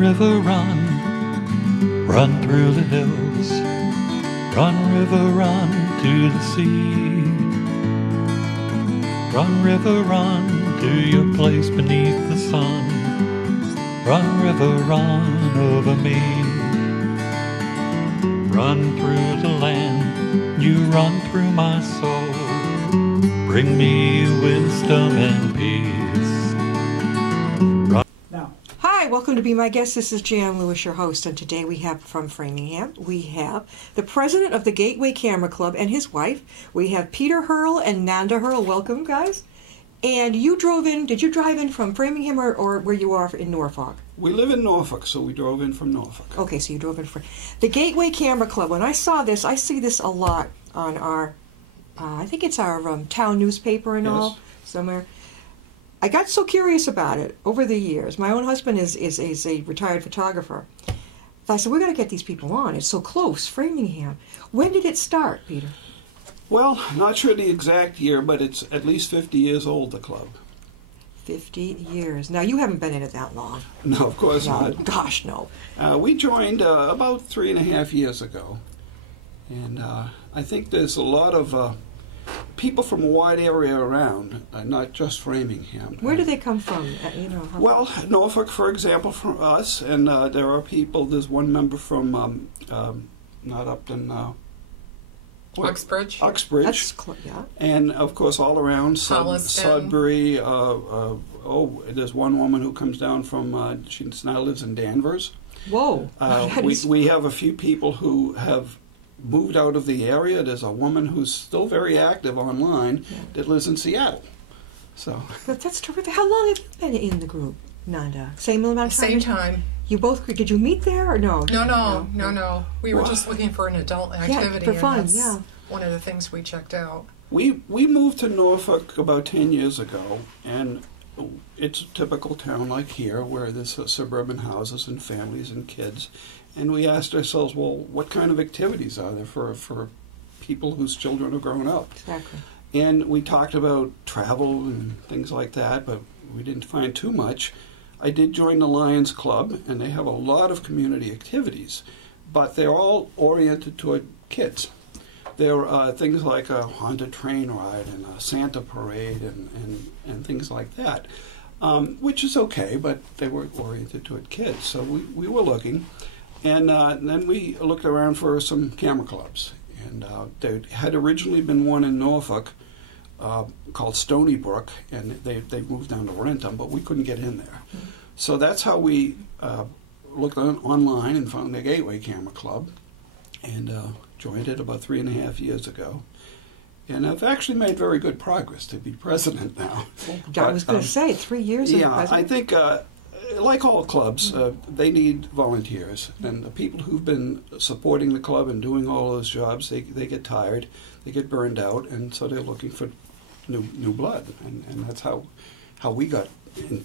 river, run. Run through the hills. Run, river, run to the sea. Run, river, run to your place beneath the sun. Run, river, run over me. Run through the land, you run through my soul. Bring me wisdom and peace. Now. Hi, welcome to Be My Guest. This is Jan Lewis, your host, and today we have from Framingham, we have the president of the Gateway Camera Club and his wife. We have Peter Hrul and Nanda Hrul. Welcome, guys. And you drove in, did you drive in from Framingham or where you are in Norfolk? We live in Norfolk, so we drove in from Norfolk. Okay, so you drove in from the Gateway Camera Club. When I saw this, I see this a lot on our, I think it's our town newspaper and all, somewhere. I got so curious about it over the years. My own husband is a retired photographer. I said, we're going to get these people on. It's so close, Framingham. When did it start, Peter? Well, not sure the exact year, but it's at least 50 years old, the club. 50 years. Now, you haven't been in it that long. No, of course not. Gosh, no. We joined about 3.5 years ago. And I think there's a lot of people from a wide area around, not just Framingham. Where do they come from? Well, Norfolk, for example, from us. And there are people, there's one member from, not Upton, Uxbridge. Uxbridge. Yeah. And, of course, all around Sudbury. There's one woman who comes down from, she now lives in Danvers. Whoa. We have a few people who have moved out of the area. There's a woman who's still very active online that lives in Seattle. So that's terrific. How long have you been in the group, Nanda? Same amount of time? Same time. You both, did you meet there or no? No. We were just looking for an adult activity. Yeah, for fun, and that's one of the things we checked out. We moved to Norfolk about 10 years ago, and it's a typical town like here where there's suburban houses and families and kids. And we asked ourselves, well, what kind of activities are there for people whose children have grown up? Exactly. And we talked about travel and things like that, but we didn't find too much. I did join the Lions Club, and they have a lot of community activities, but they're all oriented toward kids. There are things like a haunted train ride and a Santa parade and things like that, which is okay, but they were oriented toward kids. So we were looking, and then we looked around for some camera clubs. And there had originally been one in Norfolk called Stony Brook, and they moved down to Rentham, but we couldn't get in there. Mm-hmm. So that's how we looked online and found the Gateway Camera Club, and joined it about 3.5 years ago. And I've actually made very good progress to be president now. I was going to say, 3 years as president? I think, like all clubs, they need volunteers. And the people who've been supporting the club and doing all those jobs, they get tired, they get burned out, and so they're looking for new blood. And that's how we got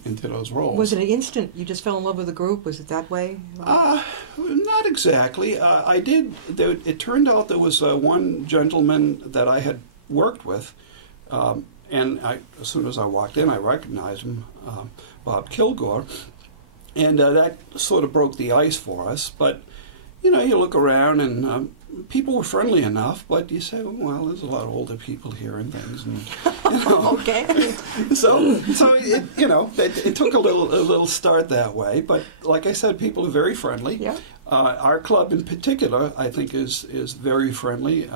into those roles. Was it an instant, you just fell in love with the group? Was it that way? Not exactly. It turned out there was one gentleman that I had worked with, and as soon as I walked in, I recognized him, Bob Kilgore, and that sort of broke the ice for us. But, you look around and people were friendly enough, but you say, well, there's a lot of older people here and things. And, okay. So it took a little start that way. But like I said, people are very friendly. Yeah. Our club in particular, I think, is very friendly.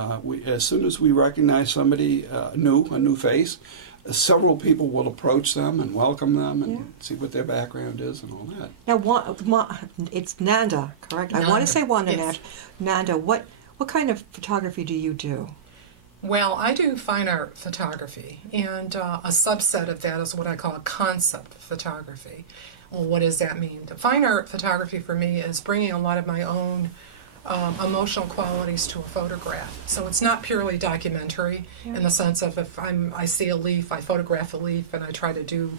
As soon as we recognize somebody new, a new face, several people will approach them and welcome them and see what their background is and all that. Now, it's Nanda, correct? Nanda. I want to say Wanda. Yes. Nanda, what kind of photography do you do? Well, I do fine art photography, and a subset of that is what I call concept photography. Well, what does that mean? The fine art photography for me is bringing a lot of my own emotional qualities to a photograph. So it's not purely documentary in the sense of if I see a leaf, I photograph a leaf, and I try to do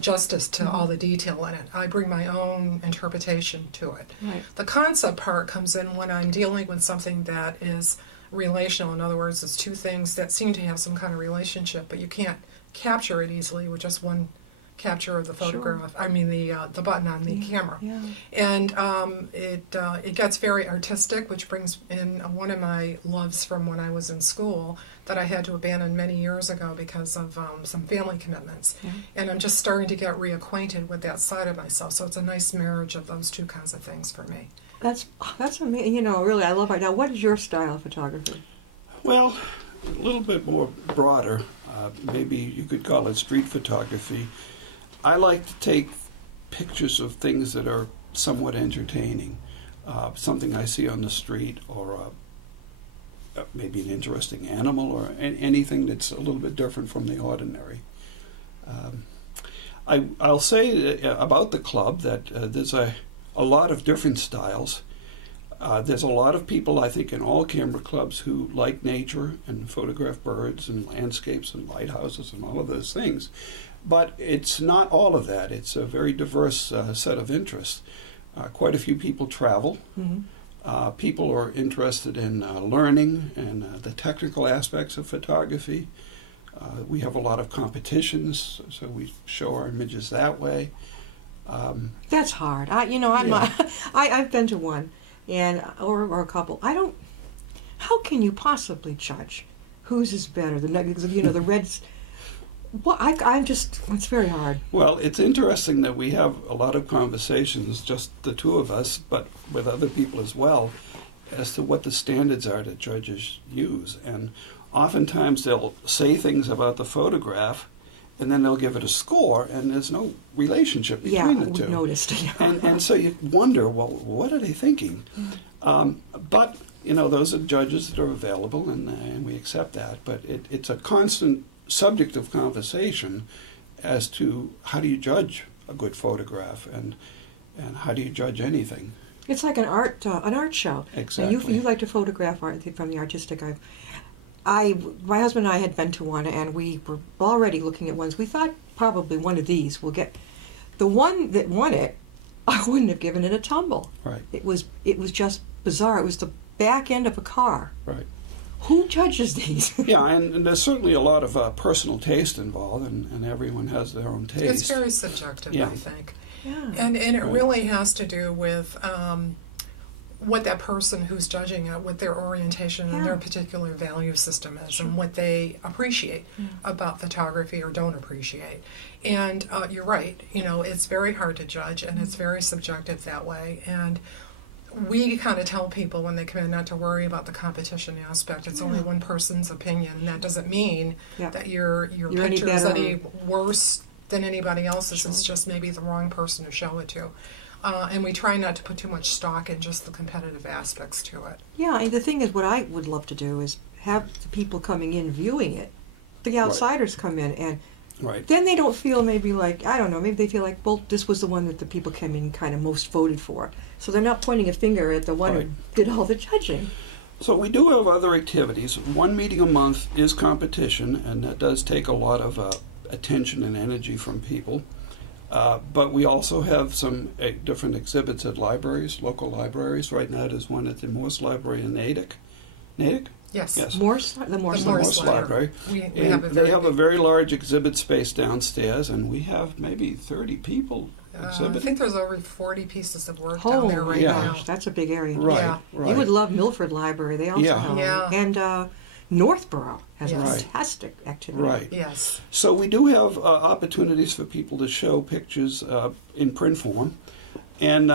justice to all the detail in it. I bring my own interpretation to it. Right. The concept part comes in when I'm dealing with something that is relational. In other words, it's two things that seem to have some kind of relationship, but you can't capture it easily with just one capture of the photograph. I mean the button on the camera, and it gets very artistic, which brings in one of my loves from when I was in school that I had to abandon many years ago because of some family commitments, and I'm just starting to get reacquainted with that side of myself. So it's a nice marriage of those two kinds of things for me. That's amazing. You know, really, I love it. Now, what is your style of photography? Well, a little bit more broader. Maybe you could call it street photography. I like to take pictures of things that are somewhat entertaining. Something I see on the street, or maybe an interesting animal, or anything that's a little bit different from the ordinary. I'll say about the club that there's a lot of different styles. There's a lot of people, I think, in all camera clubs who like nature and photograph birds and landscapes and lighthouses and all of those things. But it's not all of that. It's a very diverse set of interests. Quite a few people travel. People are interested in learning and the technical aspects of photography. We have a lot of competitions, so we show our images that way. That's hard. I've been to one, and or a couple. How can you possibly judge whose is better? The reds. Well, it's very hard. Well, it's interesting that we have a lot of conversations, just the two of us, but with other people as well, as to what the standards are that judges use. And oftentimes they'll say things about the photograph, and then they'll give it a score, and there's no relationship between the two. Yeah, we noticed. And so you wonder, well, what are they thinking? But, those are judges that are available, and we accept that. But it's a constant subject of conversation as to how do you judge a good photograph, and how do you judge anything. It's like an art show. Exactly. And you like to photograph art from the artistic. My husband and I had been to one, and we were already looking at ones. We thought probably one of these will get. The one that won it, I wouldn't have given it a tumble. Right. It was just bizarre. It was the back end of a car. Right. Who judges these? Yeah, and there's certainly a lot of personal taste involved, and everyone has their own taste. It's very subjective, I think. Yeah. And it really has to do with what that person who's judging it, what their orientation and their particular value system is, and what they appreciate about photography or don't appreciate. And you're right, it's very hard to judge, and it's very subjective that way. And we kind of tell people when they come in not to worry about the competition aspect. It's only one person's opinion, and that doesn't mean that your picture is any worse than anybody else's. It's just maybe the wrong person to show it to. And we try not to put too much stock in just the competitive aspects to it. Yeah, and the thing is, what I would love to do is have the people coming in viewing it, the outsiders come in, and then they don't feel maybe like, I don't know, maybe they feel like, well, this was the one that the people came in kind of most voted for. So they're not pointing a finger at the one who did all the judging. So we do have other activities. One meeting a month is competition, and that does take a lot of attention and energy from people. But we also have some different exhibits at libraries, local libraries. Right now there's one at the Morse Library in Natick. Natick? Yes. The Morse Library. We have they have a very large exhibit space downstairs, and we have maybe 30 people exhibiting. I think there's over 40 pieces of work down there right now. That's a big area. Right. You would love Milford Library. They also have and Northborough has a fantastic activity. Right. Yes. So we do have opportunities for people to show pictures in print form. And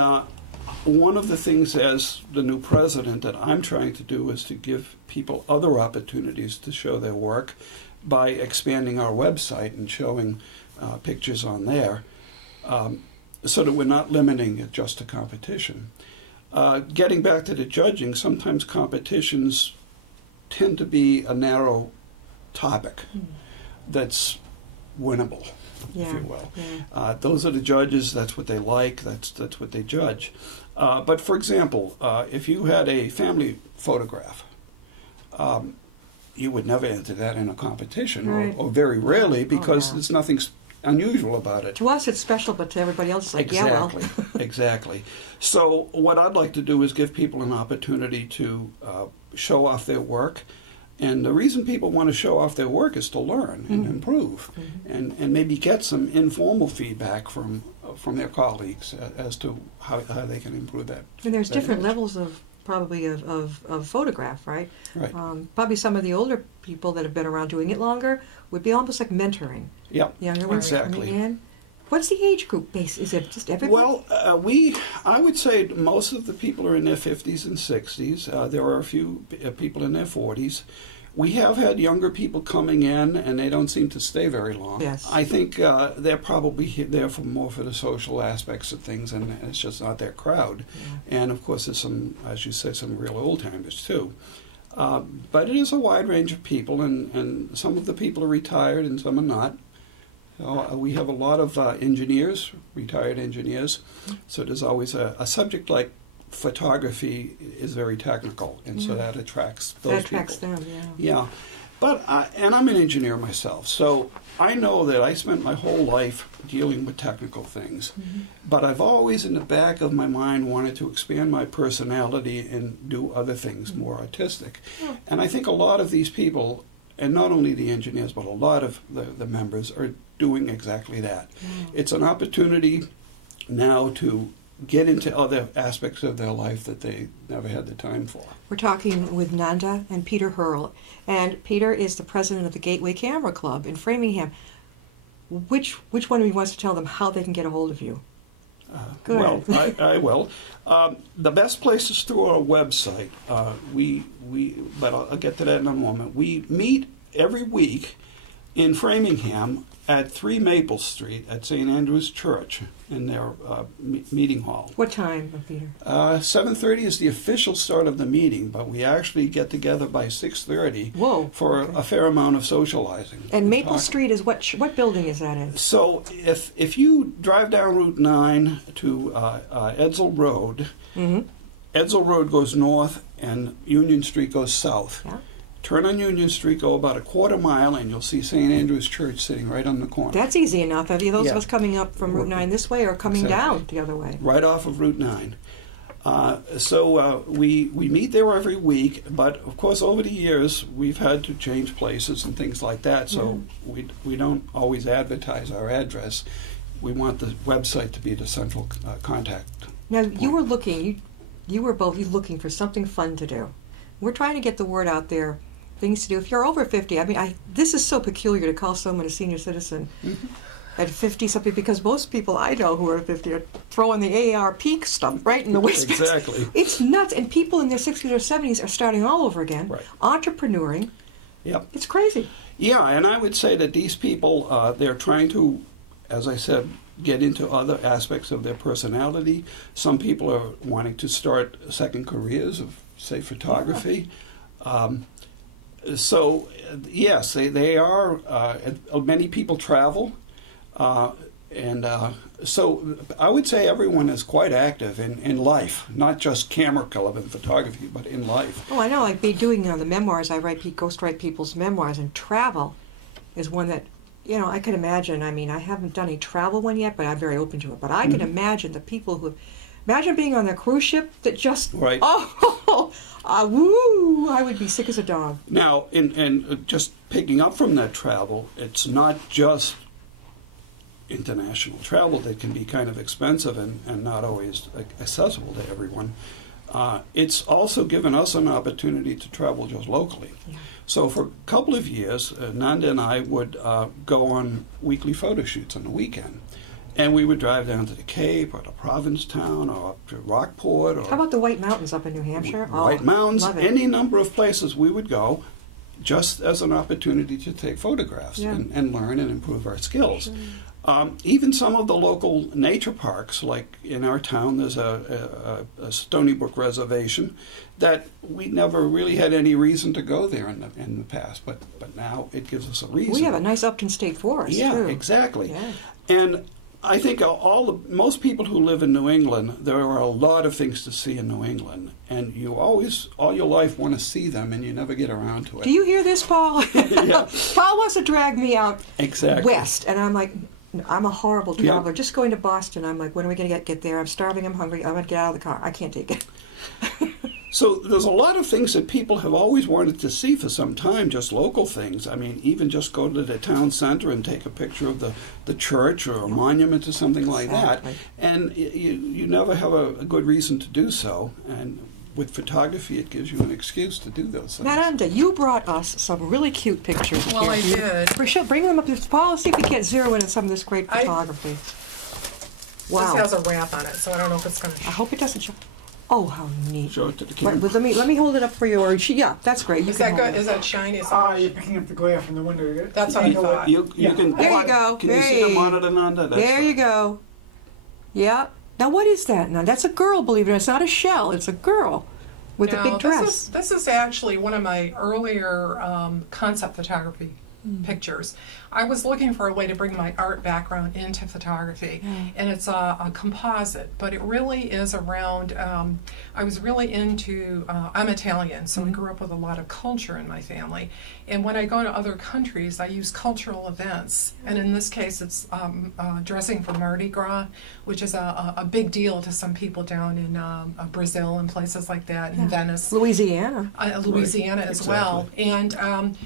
one of the things as the new president that I'm trying to do is to give people other opportunities to show their work by expanding our website and showing pictures on there, so that we're not limiting it just to competition. Getting back to the judging, sometimes competitions tend to be a narrow topic that's winnable, if you will. Those are the judges, that's what they like, that's what they judge. But for example, if you had a family photograph, you would never enter that in a competition, or very rarely, because there's nothing unusual about it. To us it's special, but to everybody else it's like, Exactly. So what I'd like to do is give people an opportunity to show off their work. And the reason people want to show off their work is to learn and improve, and maybe get some informal feedback from their colleagues as to how they can improve that. And there's that different image. levels of probably of photograph, right? Right. Probably some of the older people that have been around doing it longer would be almost like mentoring Yeah, younger ones exactly. coming in. What's the age group base? Is it just everyone? Well, I would say most of the people are in their 50s and 60s. There are a few people in their 40s. We have had younger people coming in, and they don't seem to stay very long. Yes. I think they're probably there more for the social aspects of things, and it's just not their crowd. Yeah. And of course, there's some, as you said, some real old timers too. But it is a wide range of people, and some of the people are retired and some are not. We have a lot of engineers, retired engineers, so there's always a subject like photography is very technical, and so that attracts those That attracts people. them, yeah. Yeah, but and I'm an engineer myself, so I know that I spent my whole life dealing with technical things, but I've always in the back of my mind wanted to expand my personality and do other things more artistic. And I think a lot of these people, and not only the engineers, but a lot of the members are doing exactly that. It's an opportunity now to get into other aspects of their life that they never had the time for. We're talking with Nanda and Peter Hrul. And Peter is the president of the Gateway Camera Club in Framingham. Which one of you wants to tell them how they can get a hold of you? Go Well, ahead. I will. The best place is through our website. But I'll get to that in a moment. We meet every week in Framingham at 3 Maple Street at St. Andrew's Church in their meeting hall. What time, Peter? 7:30 is the official start of the meeting, but we actually get together by 6:30 Whoa. for Okay. a fair amount of socializing. And Maple talking. Street is what building is that in? So if you drive down Route 9 to Edsel Road, Edsel Road goes north and Union Street goes south. Yeah. Turn on Union Street, go about a quarter mile, and you'll see St. Andrew's Church sitting right on the corner. That's easy enough. Have you those of Yeah. us coming up from Route 9 this way or coming Exactly. down the other way? Right off of Route 9. So we meet there every week, but of course over the years we've had to change places and things like that, so we don't always advertise our address. We want the website to be the central contact. Now, you were looking, you were both looking for something fun to do. We're trying to get the word out there, things to do. If you're over 50, I mean, this is so peculiar to call someone a senior citizen at 50-something, because most people I know who are 50 are throwing the AARP stuff right in the waistband. Exactly. It's nuts, and people in their 60s or 70s are starting all over again, Right. entrepreneuring. Yep. It's crazy. Yeah, and I would say that these people, they're trying to, as I said, get into other aspects of their personality. Some people are wanting to start second careers of, say, photography. So, yes, they are, many people travel. So I would say everyone is quite active in life, not just camera club and photography, but in life. Oh, I know, like doing the memoirs, I ghostwrite people's memoirs, and travel is one that, I can imagine. I mean, I haven't done a travel one yet, but I'm very open to it. But I can imagine the people who, imagine being on a cruise ship that just, Right. woo, I would be sick as a dog. Now, in just picking up from that travel, it's not just international travel that can be kind of expensive and not always accessible to everyone. It's also given us an opportunity to travel just locally. Yeah. So for a couple of years, Nanda and I would go on weekly photo shoots on the weekend. And we would drive down to the Cape or to Provincetown or up to Rockport or How about the White Mountains up in New Hampshire? White Mountains, love it. any number of places we would go just as an opportunity to take photographs Yeah. and learn and improve our skills. Even some of the local nature parks, like in our town, there's a Stony Brook Reservation that we never really had any reason to go there in the past, but now it gives us a reason. We have a nice Upton State Forest, Yeah, too. exactly. Yeah. And I think most people who live in New England, there are a lot of things to see in New England, and you always, all your life, want to see them, and you never get around to it. Do you hear this, Paul? Yeah. Paul wants to drag me out Exactly. west, and I'm like, I'm a horrible Yeah. traveler. Just going to Boston, I'm like, when are we going to get there? I'm starving, I'm hungry, I'm going to get out of the car. I can't take it. So there's a lot of things that people have always wanted to see for some time, just local things. I mean, even just go to the town center and take a picture of the church or a monument or something like Exactly. that. And you never have a good reason to do so. And with photography, it gives you an excuse to do those things. Nanda, you brought us some really cute pictures. Well, I here. did. Rochelle, bring them up. Paul, see if we can't zero in on some of this great I- photography. Wow. This has a wrap on it, so I don't know if it's going to I hope it doesn't show. Oh, how neat. Show it to the Wait, camera. but let me hold it up for you. Or yeah, that's great. You Is can that hold good? it. Is that shiny? You're picking up the glare from the window. That's what I thought. You Yeah. can. There you go. Can you see the Hey. monitor, Nanda? That's There you go. Yeah. Now what is that? Now that's a girl. Believe it or not, it's not a shell. It's a girl with a No, big dress. This is actually one of my earlier concept photography pictures. I was looking for a way to bring my art background into photography, and it's a composite, but it really is around, I was really into, I'm Italian, so I grew up with a lot of culture in my family, and when I go to other countries, I use cultural events, and in this case it's dressing for Mardi Gras, which is a big deal to some people down in Brazil and places like that, in Venice. Louisiana. Louisiana as exactly. well. And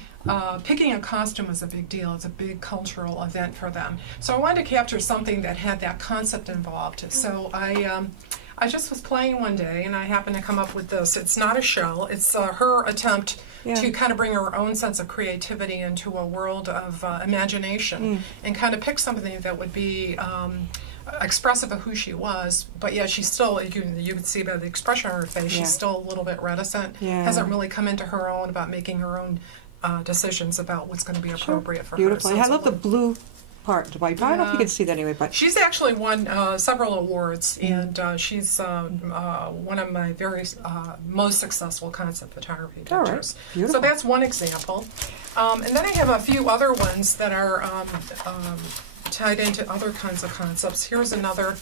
picking a costume is a big deal. It's a big cultural event for them. So I wanted to capture something that had that concept involved. So I just was playing one day, and I happened to come up with this. It's not a shell. It's her attempt to kind of bring her own sense of creativity into a world of imagination and kind of pick something that would be expressive of who she was, but yeah, she's still, you could see by the expression on her face, she's still a little bit reticent, hasn't really come into her own about making her own decisions about what's going to be appropriate for Beautiful. her. I So it's a love the little- blue part. I don't know if you can see that anyway, but She's actually won several awards, and she's one of my very most successful concept photography All right. pictures. Beautiful. So that's one example. And then I have a few other ones that are tied into other kinds of concepts. Here's another.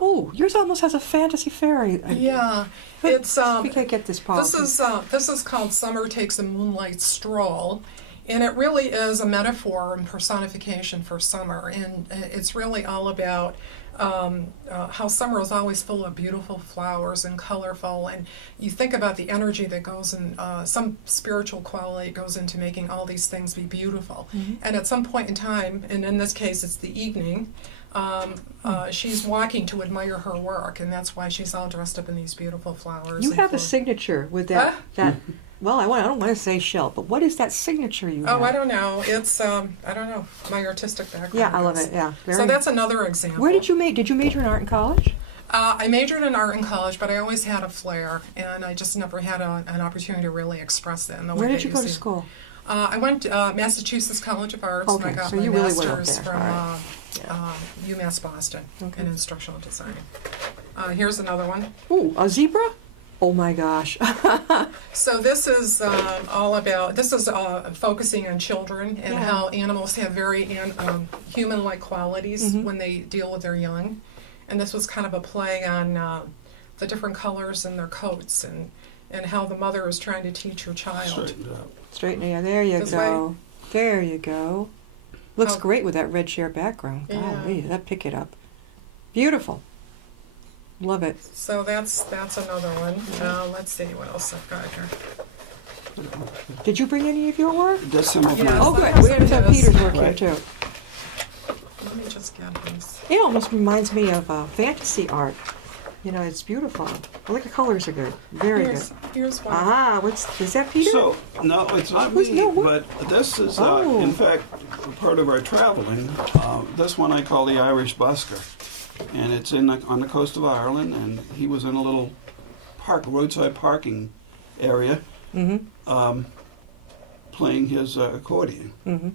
oh, yours almost has a fantasy fairy. Yeah, it's we can't get this Paul. this is called Summer Takes a Moonlight Stroll, and it really is a metaphor and personification for summer, and it's really all about how summer is always full of beautiful flowers and colorful, and you think about the energy that goes in, some spiritual quality goes into making all these things be beautiful. And at some point in time, and in this case it's the evening, she's walking to admire her work, and that's why she's all dressed up in these beautiful flowers. You and have a flowers. signature with that. That. Well, I don't want to say shell, but what is that signature you have? Oh, I don't know. It's I don't know, my artistic background. Yeah, I love guess. it. Yeah. So that's another example. Where did you major in art in college? I majored in art in college, but I always had a flair, and I just never had an opportunity to really express that in the way Where did that you go to see. school? I went to Massachusetts College of Arts, and I Okay, got so my you really went up master's there. from All UMass Boston Okay. in instructional design. Here's another one. Ooh, a zebra? Oh my gosh. So this is all about, this is focusing on children and Yeah. how animals have very human-like qualities when they deal with their young. And this was kind of a play on the different colors in their coats and how the mother is trying to teach her child. Straightened out. Straighten it. There you This go. There you go. Looks Oh. great with that red chair background. Yeah. Golly, that pick it up. Beautiful. Love it. So that's another one. Let's see what else I've got here. Did you bring any of your work? That's some of Yeah. my. Oh, good. Sometimes We have to have it is. Peter's work here Right. too. Let me just get these. It almost reminds me of fantasy art. You know, it's beautiful. I like the colors are good. Very good. Here's one. Ah, is that Peter? So, no, it's not Who's- me, no, what? but this is, Oh. in fact, part of our traveling. This one I call the Irish Busker, and it's on the coast of Ireland, and he was in a little roadside parking area, playing his accordion. Mm-hmm.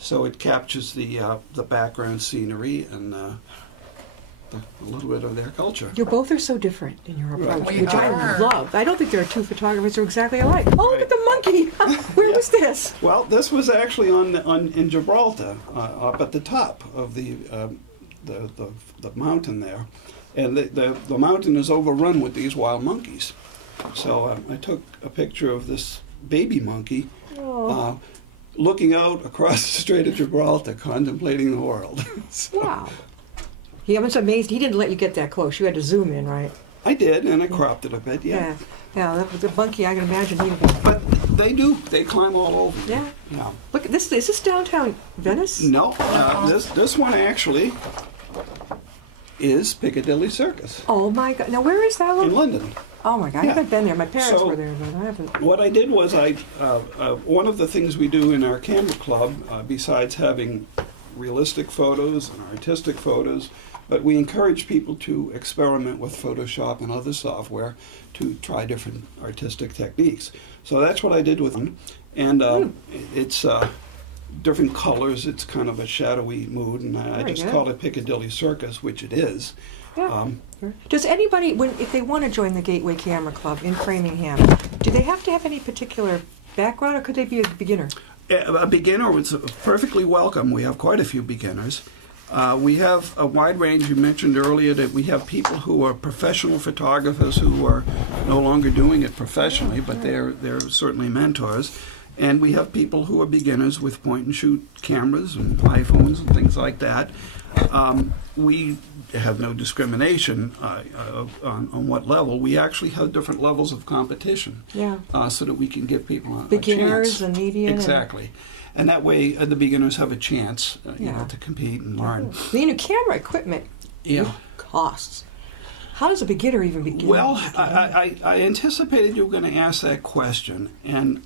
So it captures the background scenery and a little bit of their culture. You both are so different in your approach, Right. We which I are. love. I don't think there are two photographers who are exactly alike. Oh, look Right. at the monkey! Where was this? Well, this was actually in Gibraltar, up at the top of the mountain there, and the mountain is overrun with these wild monkeys. So I took a picture of this baby monkey looking out across the Strait of Gibraltar, contemplating the world. So, Wow. He was amazed. He didn't let you get that close. You had to zoom in, right? I did, and I cropped it a bit, Yeah. Yeah, that was a monkey, I can imagine he would be. But they climb all over. Yeah. Yeah. Look, is this downtown Venice? No, this one actually is Piccadilly Circus Oh my God. Now, where is that in one? London. Oh my God, I Yeah. haven't been there. My parents So- were there, but I haven't. What I did was one of the things we do in our camera club, besides having realistic photos and artistic photos, but we encourage people to experiment with Photoshop and other software to try different artistic techniques. So that's what I did with them, and it's different colors. It's kind of a shadowy mood, and I Very just good. called it Piccadilly Circus, which it is. Yeah. Does anybody, if they want to join the Gateway Camera Club in Framingham, do they have to have any particular background, or could they be a beginner? A beginner was perfectly welcome. We have quite a few beginners. We have a wide range. You mentioned earlier that we have people who are professional photographers who are no longer doing it professionally, but they're certainly mentors. And we have people who are beginners with point-and-shoot cameras and iPhones and things like that. We have no discrimination on what level. We actually have different levels of competition, Yeah. so that we can give people a Beginners chance. and median. Exactly. And that way, the beginners have a chance, Yeah. to compete and learn. Camera equipment Yeah. costs. How does a beginner even begin? Well, I anticipated you were going to ask that question, and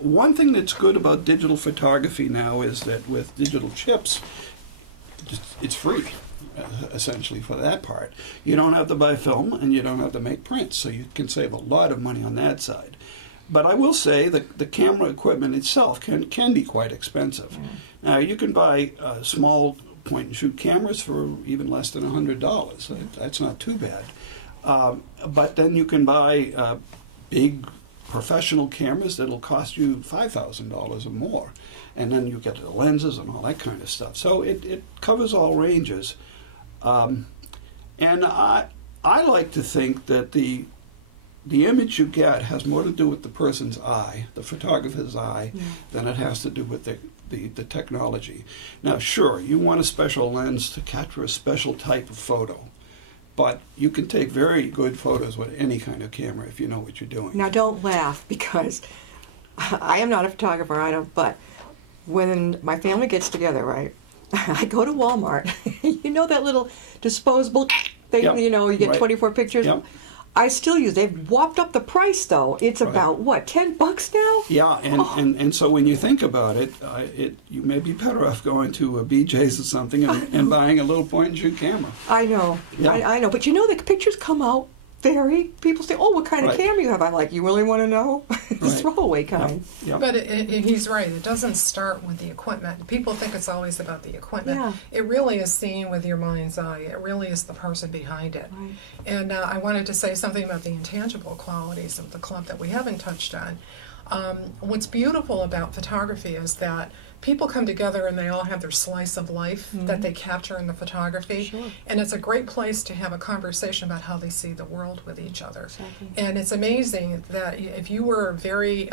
one thing that's good about digital photography now is that with digital chips, it's free, essentially, for that part. You don't have to buy film, and you don't have to make prints, so you can save a lot of money on that side. But I will say that the camera equipment itself can be quite expensive. Now, you can buy small point-and-shoot cameras for even less than $100. That's not too bad. But then you can buy big professional cameras that'll cost you $5,000 or more. And then you get the lenses and all that kind of stuff. So it covers all ranges. And I like to think that the image you get has more to do with the person's eye, the photographer's eye, than it has to do with the technology. Now, sure, you want a special lens to capture a special type of photo, but you can take very good photos with any kind of camera if you know what you're doing. Now, don't laugh, because I am not a photographer, but when my family gets together, right, I go to Walmart. You know that little disposable thing, Yep. you get Right. 24 pictures? Yep. I still use. They've whopped up the price, though. It's Right. about what, $10 now? Yeah, and so when you think about it, you may be better off going to a BJ's or something and buying a little point-and-shoot camera. I know. Yeah. I know. But the pictures come out people say, oh, what kind of Right. camera you have? I'm like, you really want to know? The Right. throwaway kind. Yep. But he's right. It doesn't start with the equipment. People think it's always about the equipment. Yeah. It really is seeing with your mind's eye. It really is the person behind it. Right. And I wanted to say something about the intangible qualities of the club that we haven't touched on. What's beautiful about photography is that people come together and they all have their slice of life that they capture in the photography. Sure. And it's a great place to have a conversation about how they see the world with each other. Exactly. And it's amazing that if you were very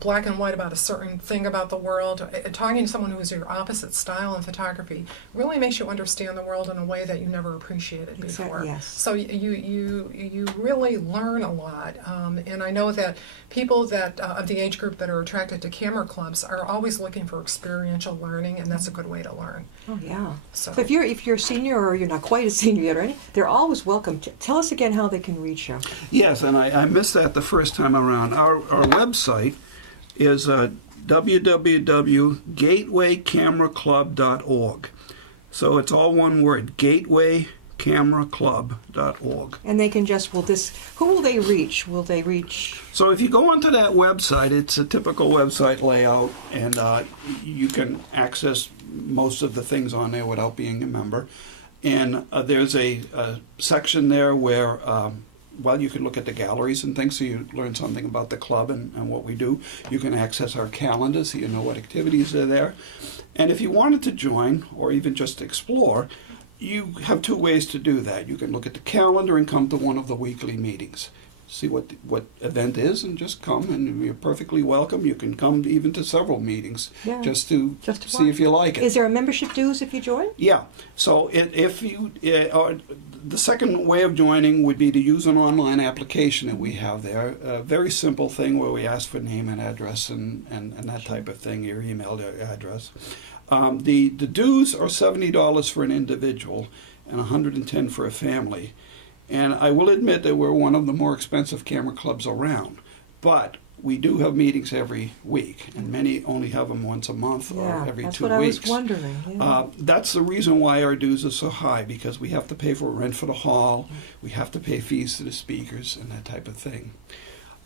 black and white about a certain thing about the world, talking to someone who is your opposite style in photography really makes you understand the world in a way that you never appreciated before. Yes. So you really learn a lot. And I know that people that of the age group that are attracted to camera clubs are always looking for experiential learning, and that's a good way to learn. Oh, yeah. So If you're a senior or you're not quite a senior yet or anything, they're always welcome. Tell us again how they can reach you. Yes, and I missed that the first time around. Our website is www.gatewaycameraclub.org. So it's all one word, gatewaycameraclub.org. And they can who will they reach? Will they reach? So if you go onto that website, it's a typical website layout, and you can access most of the things on there without being a member. And there's a section there where you can look at the galleries and things, so you learn something about the club and what we do. You can access our calendar, so you know what activities are there. And if you wanted to join, or even just explore, you have two ways to do that. You can look at the calendar and come to one of the weekly meetings. See what event is, and just come, and you're perfectly welcome. You can come even to several meetings just to see if you like it. Is there a membership dues if you join? Yeah. So if you the second way of joining would be to use an online application that we have there. A very simple thing where we ask for name and address and that type of thing, your email address. The dues are $70 for an individual and $110 for a family. And I will admit that we're one of the more expensive camera clubs around. But we do have meetings every week, and many only have them once a month or every 2 weeks. That's what I was wondering. Yeah. That's the reason why our dues are so high, because we have to pay for rent for the hall, we have to pay fees to the speakers, and that type of thing.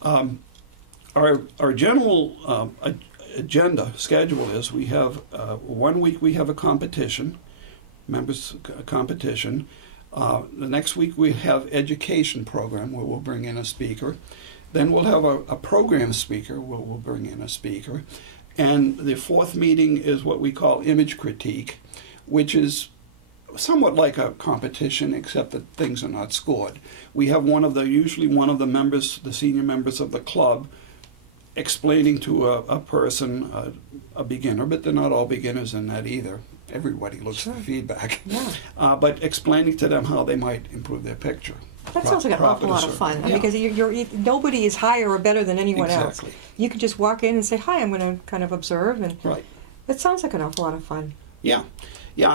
Our general agenda schedule is we have 1 week we have a competition, members competition. The next week we have education program where we'll bring in a speaker. Then we'll have a program speaker where we'll bring in a speaker. And the fourth meeting is what we call image critique, which is somewhat like a competition, except that things are not scored. We have usually one of the members, the senior members of the club, explaining to a person, a beginner, but they're not all beginners in that either. Everybody looks for feedback. Yeah. But explaining to them how they might improve their picture. That sounds like an awful lot of fun. I mean, because nobody is higher or better than anyone else. You can just walk in and say, "Hi, I'm going to kind of observe," and that sounds like an awful lot of fun. Yeah,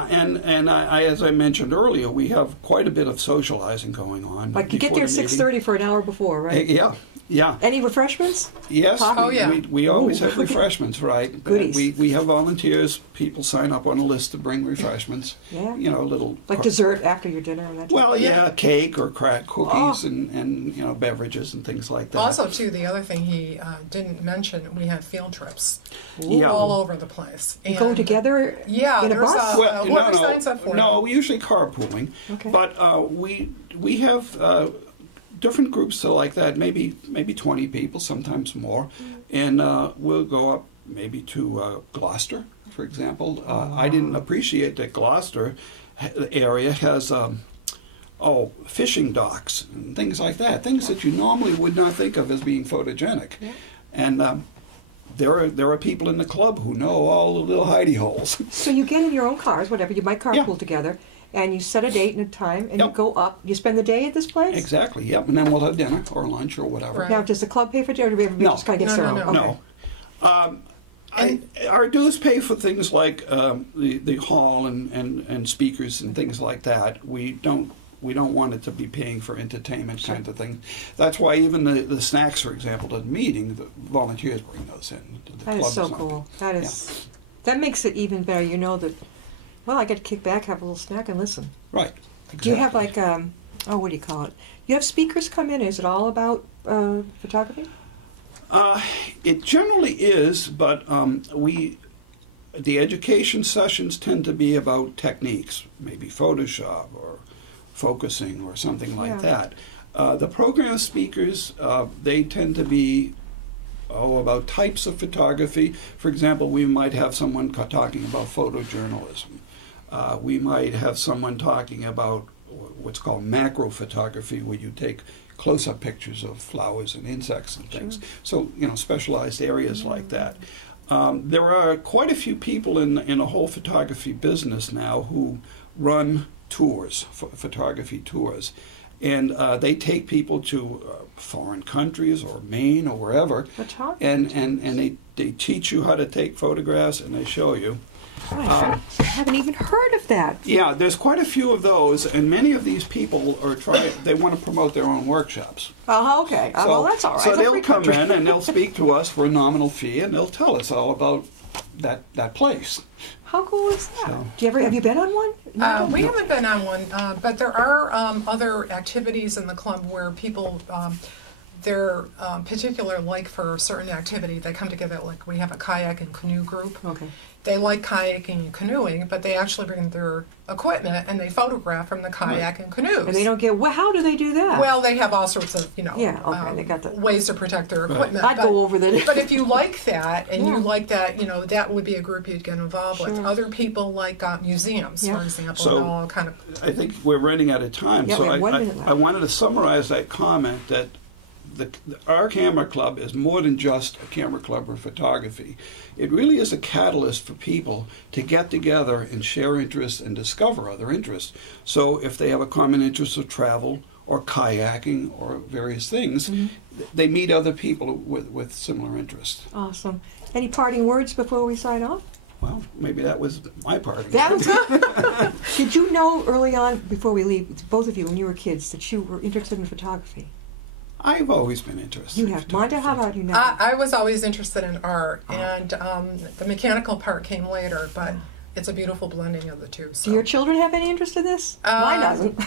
and I, as I mentioned earlier, we have quite a bit of socializing going on. Like you get there 6:30 for an hour before, right? Yeah. Any refreshments? Yes. Coffee? We always have refreshments, right? Goodies. We have volunteers. People sign up on a list to bring refreshments. Yeah. You know, little like dessert after your dinner and that. Well, cake or crack cookies and beverages and things like that. Also, too, the other thing he didn't mention, we have field trips Yeah. all over the place. You go together Yeah, in a there's bus? whoever signs up for No, it. we usually carpooling. Okay. But we have different groups like that, maybe 20 people, sometimes more. And we'll go up maybe to Gloucester, for example. I didn't appreciate that Gloucester area has fishing docks and things like that, things that you normally would not think of as being photogenic. Yeah. And there are people in the club who know all the little hidey holes. So you get in your own cars, whatever, you might carpool together, and you set a date and a time, and you go up. You spend the day at this place? Exactly, yep. And then we'll have dinner or lunch or whatever. Right. Now, does the club pay for dinner, or do everybody just kind of gets their own? No. Okay. No. Our dues pay for things like the hall and speakers and things like that. We don't want it to be paying for entertainment kind of thing. That's why even the snacks, for example, at the meeting, the volunteers bring those in. That is so cool. That makes it even better. You know that, well, I get to kick back, have a little snack, and listen. Right. Exactly. Do you have like, what do you call it? You have speakers come in. Is it all about photography? It generally is, but the education sessions tend to be about techniques, maybe Photoshop or focusing or something like that. The program speakers, they tend to be about types of photography. For example, we might have someone talking about photojournalism. We might have someone talking about what's called macro photography, where you take close-up pictures of flowers and insects and things. So, specialized areas like that. There are quite a few people in the whole photography business now who run tours, photography tours. And they take people to foreign countries or Maine or wherever, and they teach you how to take photographs, and they show you. I haven't even heard of that. Yeah, there's quite a few of those, and many of these people they want to promote their own workshops. Oh, okay. Well, that's all right. So they'll come in and they'll speak to us for a nominal fee, and they'll tell us all about that place. How cool is that? Have you been on one? We haven't been on one, but there are other activities in the club where people, they're particular, like for a certain activity, they come together, like we have a kayak and canoe group. Okay. They like kayaking and canoeing, but they actually bring their equipment and they photograph from the kayak and canoes. And they don't get, how do they do that? Well, they have all sorts of, they got the ways to protect their equipment. I'd go over there. But if you like that, and you like that, that would be a group you'd get involved with. Other people like museums, for example, So, and all kind of. I think we're running out of time, so we have 1 minute left. I wanted to summarize that comment that our camera club is more than just a camera club or photography. It really is a catalyst for people to get together and share interests and discover other interests. So if they have a common interest of travel or kayaking or various things, they meet other people with similar interests. Awesome. Any parting words before we sign off? Well, maybe that was my part. That was it. Did you know early on, before we leave, both of you, when you were kids, that you were interested in photography? I've always been interested. You in have. photography. Manda, how about you now? I was always interested in art, and the mechanical part came later, but it's a beautiful blending of the two. So. Do your children have any interest in this? Mine doesn't.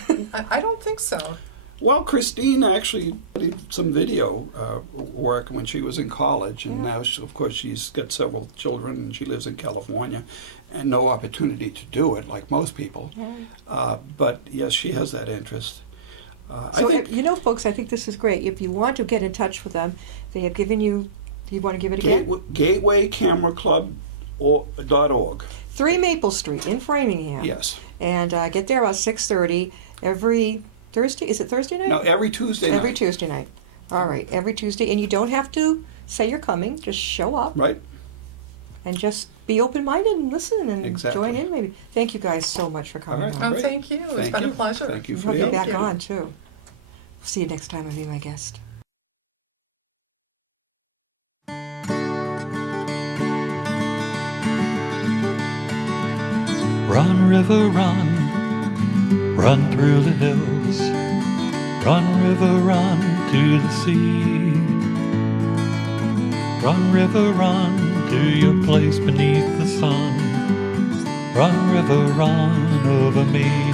I don't think so. Well, Christine actually did some video work when she was in college, and now, of course, she's got several children, and she lives in California, and no opportunity to do it like most people. But yes, she has that interest. So, I think you know, folks, I think this is great. If you want to get in touch with them, they have given you, do you want to give it again? GatewayCameraClub.org. 3 Maple Street in Framingham. Yes. And get there about 6:30 every Thursday. Is it Thursday night? No, every Tuesday night. Every Tuesday night. All right, every Tuesday. And you don't have to say you're coming. Just show up. Right. And just be open-minded and listen and Exactly. join in maybe. Thank you guys so much for coming All right. on. Great. Thank you. It's Thank been you. a pleasure. Thank you for We'll the be back help. on, too. See you next time and be my guest. Run, river, run, run through the hills. Run, river, run to the sea. Run, river, run to your place beneath the sun. Run, river, run over me.